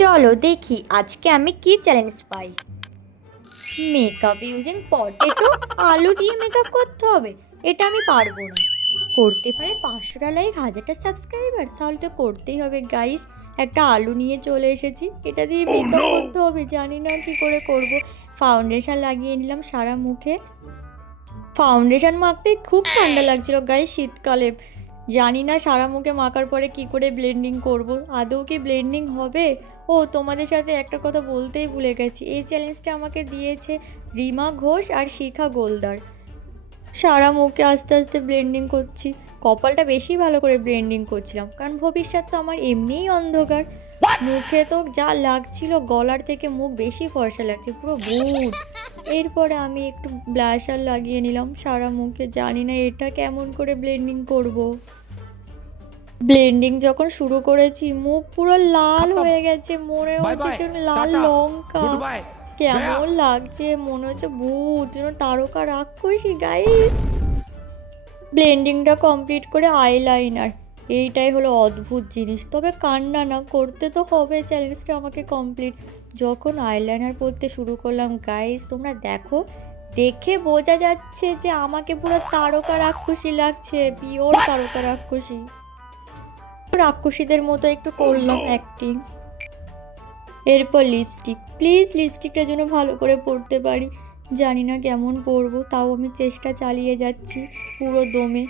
চলো দেখি আজকে আমি কি চ্যালেঞ্জ পাই। মেকআপ ইউজিং পটেটো, আলু দিয়ে মেকআপ করতে হবে। এটা আমি পারবো না। করতে পারে 500টা লাইক, 1000টা সাবস্ক্রাইবার, তাহলে তো করতেই হবে গাইস। একটা আলু নিয়ে চলে এসেছি, এটা দিয়ে মেকআপ করতে হবে। জানি না কি করে করব। ফাউন্ডেশন লাগিয়ে নিলাম সারা মুখে। ফাউন্ডেশন মাখতে খুব ঠান্ডা লাগছিল গাইস শীতকালে। জানি না সারা মুখে মাখার পরে কি করে ব্লেন্ডিং করব। আদৌ কি ব্লেন্ডিং হবে? ও তোমাদের সাথে একটা কথা বলতেই ভুলে গেছি, এই চ্যালেঞ্জটা আমাকে দিয়েছে রিমা ঘোষ আর শিখা গোলদার। সারা মুখে আস্তে আস্তে ব্লেন্ডিং করছি। কপালটা বেশি ভালো করে ব্লেন্ডিং করছিলাম, কারণ ভবিষ্যৎ তো আমার এমনিই অন্ধকার। মুখে তো যা লাগছিল, গলার থেকে মুখ বেশি ফর্সা লাগছে, পুরো ভূত। এরপরে আমি একটু ব্লাশার লাগিয়ে নিলাম সারা মুখে। জানি না এটা কেমন করে ব্লেন্ডিং করব। ব্লেন্ডিং যখন শুরু করেছি, মুখ পুরো লাল হয়ে গেছে, মনে হচ্ছে যেন লাল লঙ্কা। কেমন লাগছে, মনে হচ্ছে ভূত, যেন তারকা রাক্ষসী গাইস। ব্লেন্ডিংটা কমপ্লিট করে আইলাইনার, এইটাই হলো অদ্ভুত জিনিস। তবে কান্না না, করতে তো হবে, চ্যালেঞ্জটা আমাকে কমপ্লিট। যখন আইলাইনার পরতে শুরু করলাম গাইস, তোমরা দেখো, দেখে বোঝা যাচ্ছে যে আমাকে পুরো তারকা রাক্ষসী লাগছে, পিওর তারকা রাক্ষসী। রাক্ষসীদের মতো একটু করলাম অ্যাক্টিং। এরপর লিপস্টিক, প্লিজ লিপস্টিকটা যেন ভালো করে পরতে পারি। জানি না কেমন পরবো, তাও আমি চেষ্টা চালিয়ে যাচ্ছি পুরো দমে।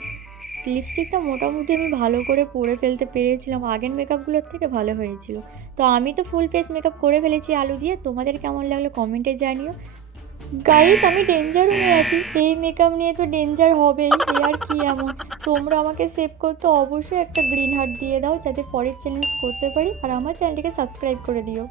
লিপস্টিকটা মোটামুটি আমি ভালো করে পরে ফেলতে পেরেছিলাম, আগের মেকআপগুলোর থেকে ভালো হয়েছিল। তো আমি তো ফুল ফেস মেকআপ করে ফেলেছি আলু দিয়ে। তোমাদের কেমন লাগলো কমেন্টে জানিও গাইস। আমি ডেঞ্জার হয়ে আছি, এই মেকআপ নিয়ে তো ডেঞ্জার হবেই। আর কি এমন, তোমরা আমাকে সেভ করতে অবশ্যই একটা গ্রিন হার্ট দিয়ে দাও, যাতে পরের চ্যালেঞ্জ করতে পারি। আর আমার চ্যানেলটিকে সাবস্ক্রাইব করে দিও।